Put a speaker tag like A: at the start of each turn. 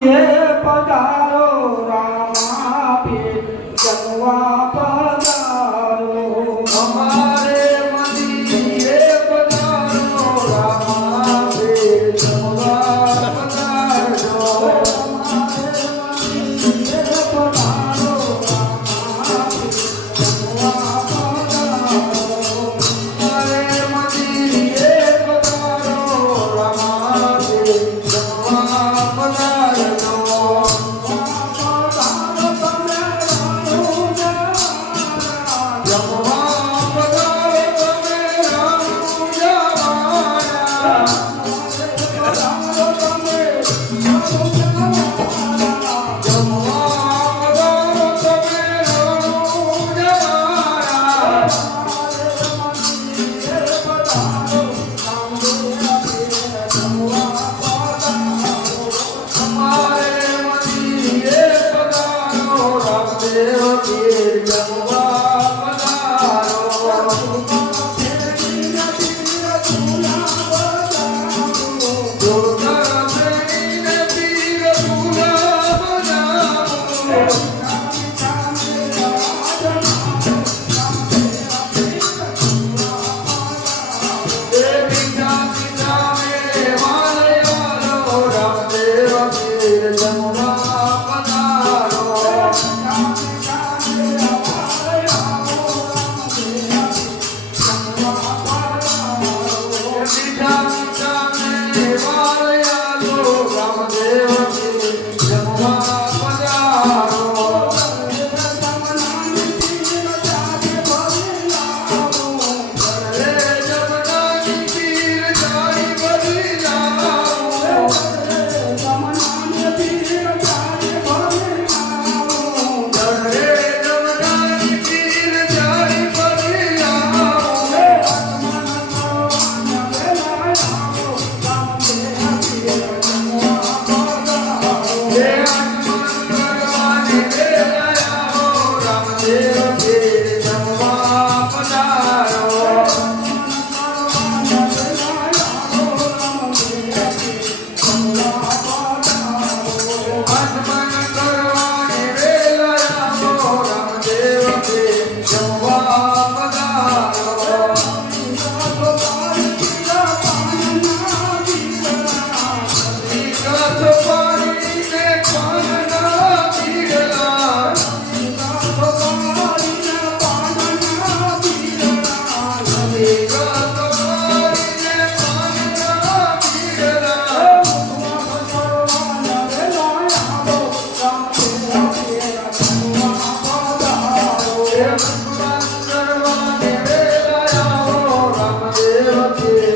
A: પધારો રામા પીર જમવા Yeah. to